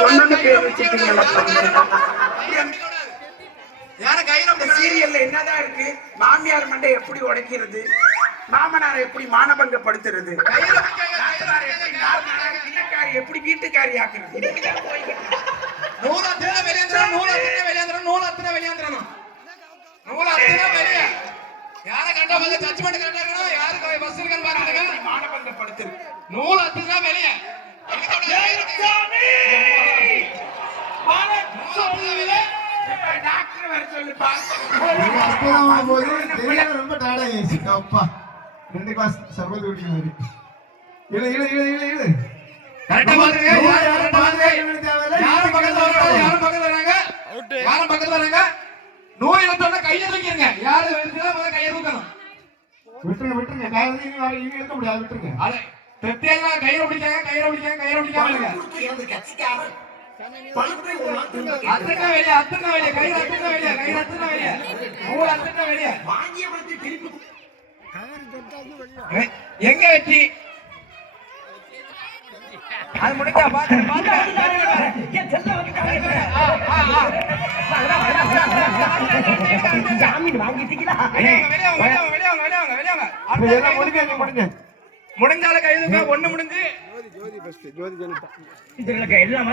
சொன்னது பேர் வச்சுட்டீங்களா? சீரியல்ல என்னதான் இருக்கு? மாமியார் மண்டை எப்படி உடைக்கிறது, மாமனாரை எப்படி மானபங்கப்படுத்துறது, எப்படி வீட்டுக்காரி ஆக்குறது. யார கண்ட வந்து ஜட்ஜ்மென்ட் கரெக்ட்டா இருக்கணும். யாருக்கு பஸ் இருக்குன்னு பாருங்க. மானபங்கப்படுத்துறது. நூல் அத்துனா வெளிய. டாக்டர் வர சொல்லு பாருங்க. ரொம்ப டயர்ட் ஆயிடுச்சு. அப்பா 2 கிளாஸ் சர்பத் குடிக்கிறாரு. இழு இழு இழு இழு இழு. கரெக்ட்டா பாருங்க. யாரும் பக்கத்துல வராங்க. யாரும் பக்கத்துல வராங்க. நோய் இழுத்தோட கையை தூக்கிடுங்க. யாரு வெறுத்துனா முதல்ல கையை தூக்கணும். விட்டுருங்க. கையை தூக்கி வர இங்க இழுக்க முடியாது. விட்டுருங்க. அட தெத்தையா கையை பிடிக்காங்க. அத்தனை வெளிய கை அத்தனை வெளிய நூல் அத்தனை வெளிய வாங்கிய வந்து திருப்பி எங்க வெட்டி அது முடிஞ்சா பாத்து ஜாமீன் வாங்கிட்டீங்களா? முடிஞ்சால கைதுங்க. ஒண்ணு முடிஞ்சு எல்லாம்